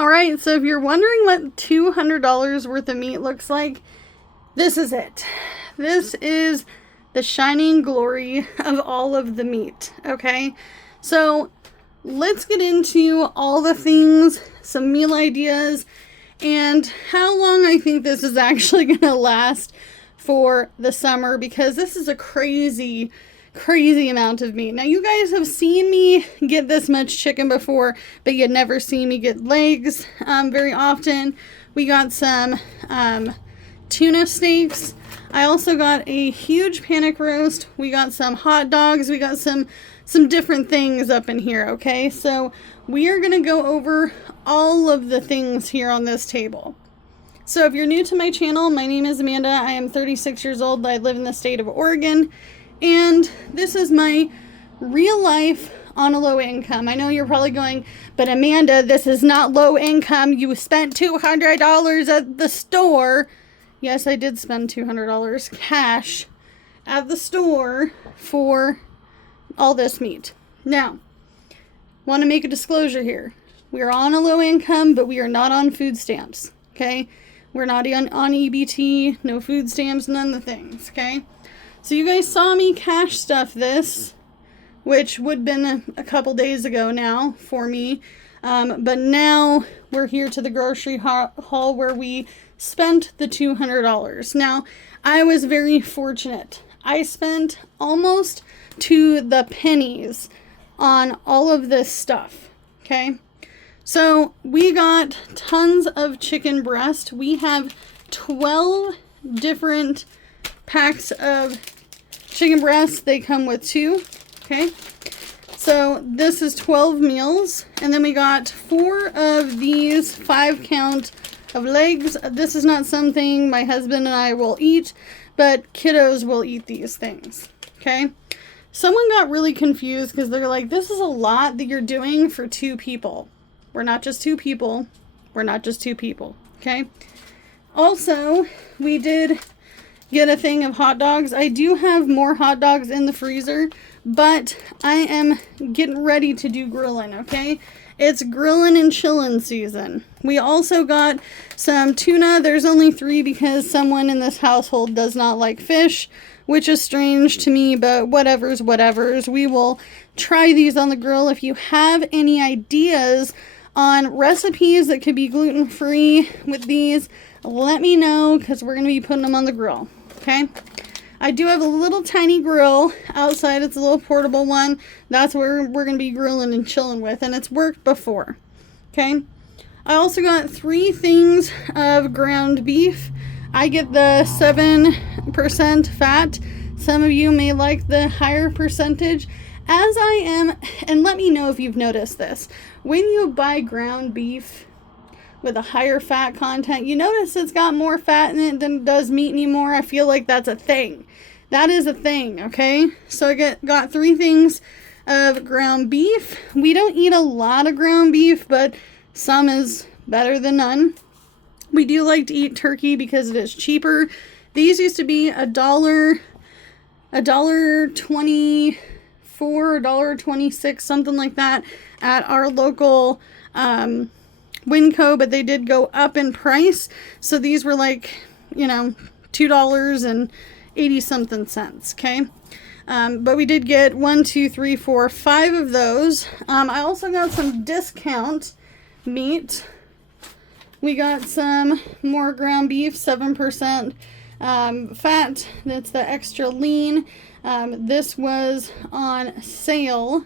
All right, so if you're wondering what $200 worth of meat looks like, this is it. This is the shining glory of all of the meat, okay? So let's get into all the things, some meal ideas, and how long I think this is actually going to last for the summer, because this is a crazy amount of meat. Now, you guys have seen me get this much chicken before, but you never see me get legs very often. We got some tuna steaks. I also got a huge panic roast. We got some hot dogs. We got some different things up in here, okay? So we are going to go over all of the things here on this table. So if you're new to my channel, my name is Amanda. I am 36 years old. I live in the state of Oregon. And this is my real life on a low income. I know you're probably going, but Amanda, this is not low income. You spent $200 at the store. Yes, I did spend $200 cash at the store for all this meat. Now, want to make a disclosure here. We are on a low income, but we are not on food stamps, okay? We're not on EBT, no food stamps, none of the things, okay? So you guys saw me cash stuff this, which would have been a couple days ago now for me. But now we're here to the grocery haul where we spent the $200. Now, I was very fortunate. I spent almost to the pennies on all of this stuff, okay? So we got tons of chicken breast. We have 12 different packs of chicken breasts. They come with 2, okay? So this is 12 meals, and then we got 4 of these 5-count of legs. This is not something my husband and I will eat, but kiddos will eat these things, okay? Someone got really confused because they're like, this is a lot that you're doing for 2 people. We're not just 2 people. We're not just 2 people, okay? Also, we did get a thing of hot dogs. I do have more hot dogs in the freezer, but I am getting ready to do grilling, okay? It's grilling and chilling season. We also got some tuna. There's only 3 because someone in this household does not like fish, which is strange to me, but whatever's. We will try these on the grill. If you have any ideas on recipes that could be gluten-free with these, let me know, because we're going to be putting them on the grill, okay? I do have a little tiny grill outside. It's a little portable one. That's where we're going to be grilling and chilling with, and it's worked before, okay? I also got 3 things of ground beef. I get the 7% fat. Some of you may like the higher percentage, as I am, and let me know if you've noticed this. When you buy ground beef with a higher fat content, you notice it's got more fat in it than it does meat anymore. I feel like that's a thing. That is a thing, okay? So I got 3 things of ground beef. We don't eat a lot of ground beef, but some is better than none. We do like to eat turkey because it is cheaper. These used to be $1.24, $1.26, something like that at our local Winco, but they did go up in price. So these were like, $2.80 something cents, okay? But we did get 1, 2, 3, 4, 5 of those. I also got some discount meat. We got some more ground beef, 7% fat. That's the extra lean. This was on sale.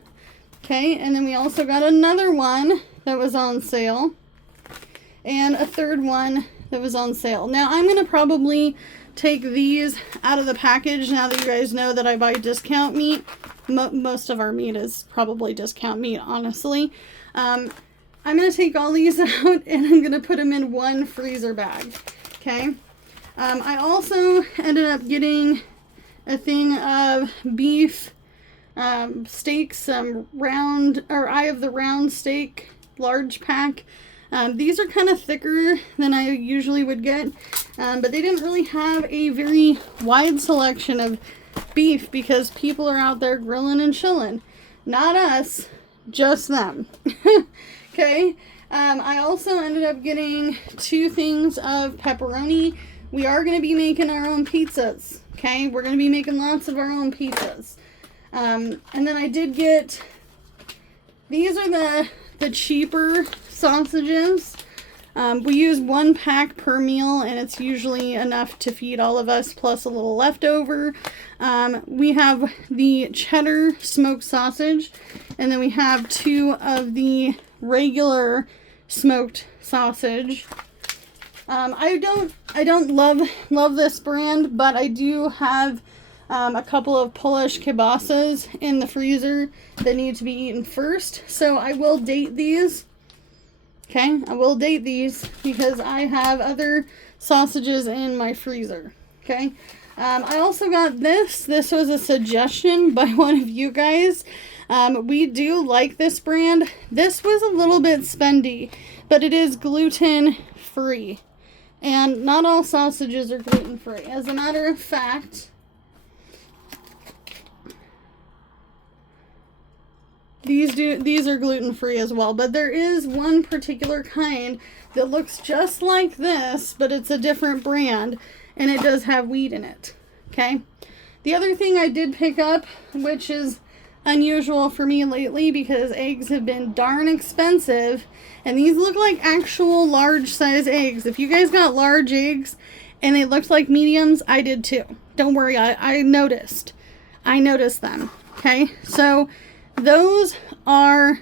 Okay, and then we also got another one that was on sale. And a third one that was on sale. Now, I'm going to probably take these out of the package now that you guys know that I buy discount meat. Most of our meat is probably discount meat, honestly. I'm going to take all these out and I'm going to put them in one freezer bag. Okay. I also ended up getting a thing of beef steaks, some Eye of the Round steak, large pack. These are kind of thicker than I usually would get, but they didn't really have a very wide selection of beef because people are out there grilling and chilling. Not us, just them. Okay. I also ended up getting 2 things of pepperoni. We are going to be making our own pizzas, okay? We're going to be making lots of our own pizzas. And then I did get, these are the cheaper sausages. We use 1 pack per meal, and it's usually enough to feed all of us, plus a little leftover. We have the cheddar smoked sausage, and then we have 2 of the regular smoked sausage. I don't love this brand, but I do have a couple of Polish kielbasas in the freezer that need to be eaten first. So I will date these. Okay, I will date these because I have other sausages in my freezer. Okay, I also got this. This was a suggestion by one of you guys. We do like this brand. This was a little bit spendy, but it is gluten free. And not all sausages are gluten free. As a matter of fact, these are gluten free as well, but there is one particular kind that looks just like this, but it's a different brand, and it does have wheat in it. Okay. The other thing I did pick up, which is unusual for me lately because eggs have been darn expensive, and these look like actual large size eggs. If you guys got large eggs and they looked like mediums, I did too. Don't worry, I noticed them. Okay, so those are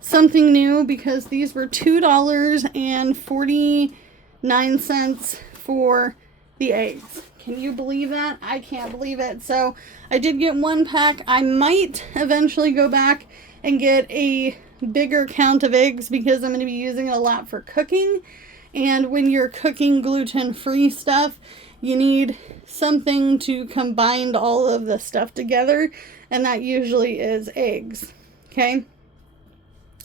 something new because these were $2.49 for the eggs. Can you believe that? I can't believe it. So I did get 1 pack. I might eventually go back and get a bigger count of eggs because I'm going to be using it a lot for cooking. And when you're cooking gluten-free stuff, you need something to combine all of the stuff together, and that usually is eggs. Okay?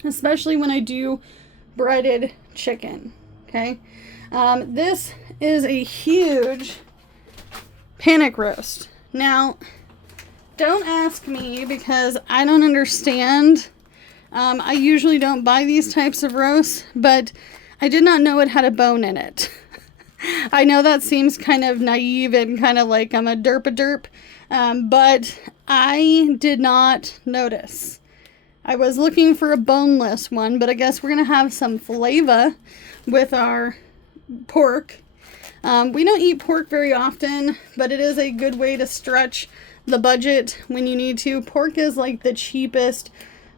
Especially when I do breaded chicken. Okay? This is a huge panic roast. Now, don't ask me because I don't understand. I usually don't buy these types of roasts, but I did not know it had a bone in it. I know that seems kind of naive and kind of like I'm a derp, but I did not notice. I was looking for a boneless one, but I guess we're going to have some flavor with our pork. We don't eat pork very often, but it is a good way to stretch the budget when you need to. Pork is like the cheapest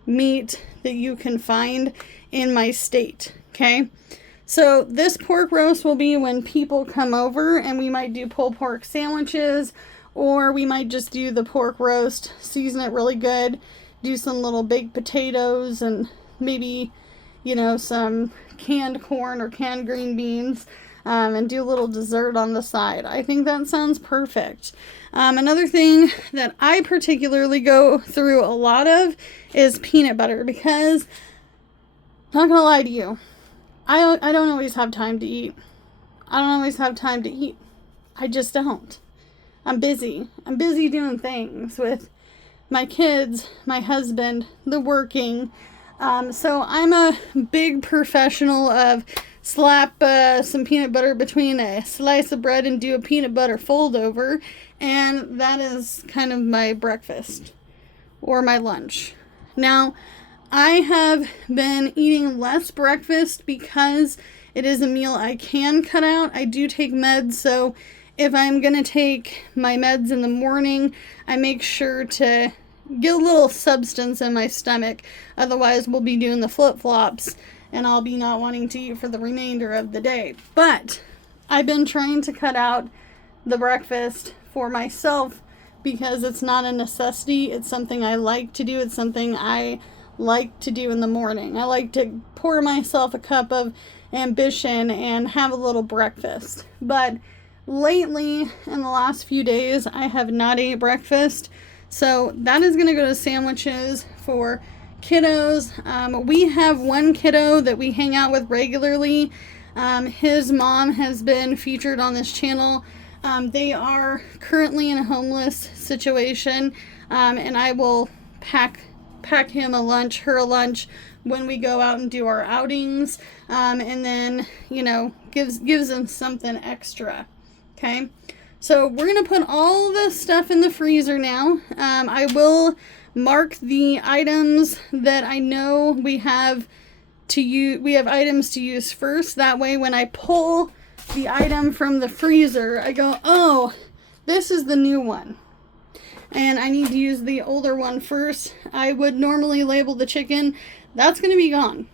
meat that you can find in my state, okay? So this pork roast will be when people come over, and we might do pulled pork sandwiches, or we might just do the pork roast, season it really good, do some little baked potatoes, and maybe, you know, some canned corn or canned green beans, and do a little dessert on the side. I think that sounds perfect. Another thing that I particularly go through a lot of is peanut butter because, not gonna lie to you, I don't always have time to eat. I just don't. I'm busy. I'm busy doing things with my kids, my husband, the working. So I'm a big professional of slap some peanut butter between a slice of bread and do a peanut butter fold over. And that is kind of my breakfast or my lunch. Now, I have been eating less breakfast because it is a meal I can cut out. I do take meds, so if I'm going to take my meds in the morning, I make sure to get a little substance in my stomach. Otherwise, we'll be doing the flip-flops, and I'll be not wanting to eat for the remainder of the day. But I've been trying to cut out the breakfast for myself because it's not a necessity. It's something I like to do. It's something I like to do in the morning. I like to pour myself a cup of ambition and have a little breakfast. But lately, in the last few days, I have not ate breakfast. So that is going to go to sandwiches for kiddos. We have one kiddo that we hang out with regularly. His mom has been featured on this channel. They are currently in a homeless situation, and I will pack pack him a lunch, her a lunch when we go out and do our outings, and then, you know, gives him something extra. Okay, so we're gonna put all this stuff in the freezer now. I will mark the items that I know we have to use. We have items to use first. That way, when I pull the item from the freezer, I go, oh, this is the new one, and I need to use the older one first. I would normally label the chicken. That's going to be gone.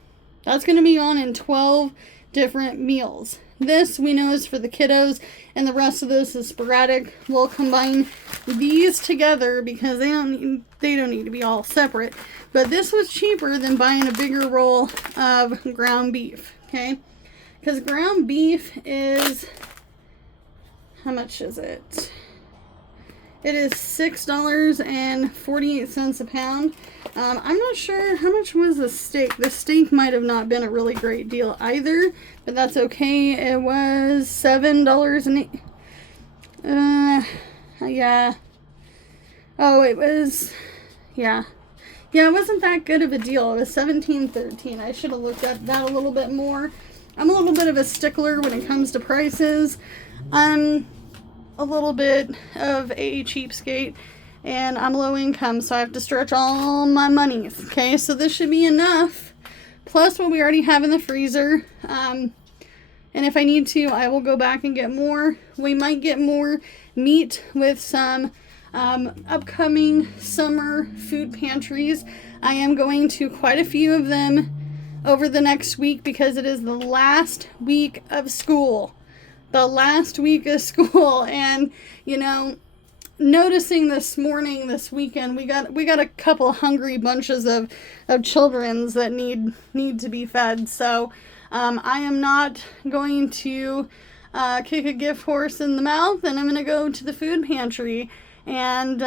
That's going to be gone in 12 different meals. This we know is for the kiddos, and the rest of this is sporadic. We'll combine these together because they don't need to be all separate. But this was cheaper than buying a bigger roll of ground beef, okay? Because ground beef is, how much is it? It is $6.48 a pound. I'm not sure how much was the steak. The steak might have not been a really great deal either, but that's okay. It was $7.08. Yeah. Oh, it was, yeah. Yeah, it wasn't that good of a deal. It was $17.13. I should have looked at that a little bit more. I'm a little bit of a stickler when it comes to prices. I'm a little bit of a cheapskate, and I'm low income, so I have to stretch all my monies. Okay, so this should be enough, plus what we already have in the freezer. And if I need to, I will go back and get more. We might get more meat with some upcoming summer food pantries. I am going to quite a few of them over the next week because it is the last week of school. The last week of school. And, you know, noticing this weekend, we got a couple hungry bunches of childrens that need to be fed. So I am not going to kick a gift horse in the mouth, and I'm going to go to the food pantry and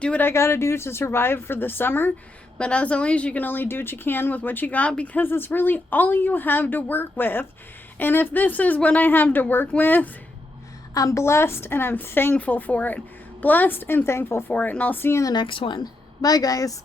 do what I got to do to survive for the summer. But as always, you can only do what you can with what you got, because it's really all you have to work with. And if this is what I have to work with, I'm blessed and I'm thankful for it. Blessed and thankful for it. And I'll see you in the next one. Bye, guys.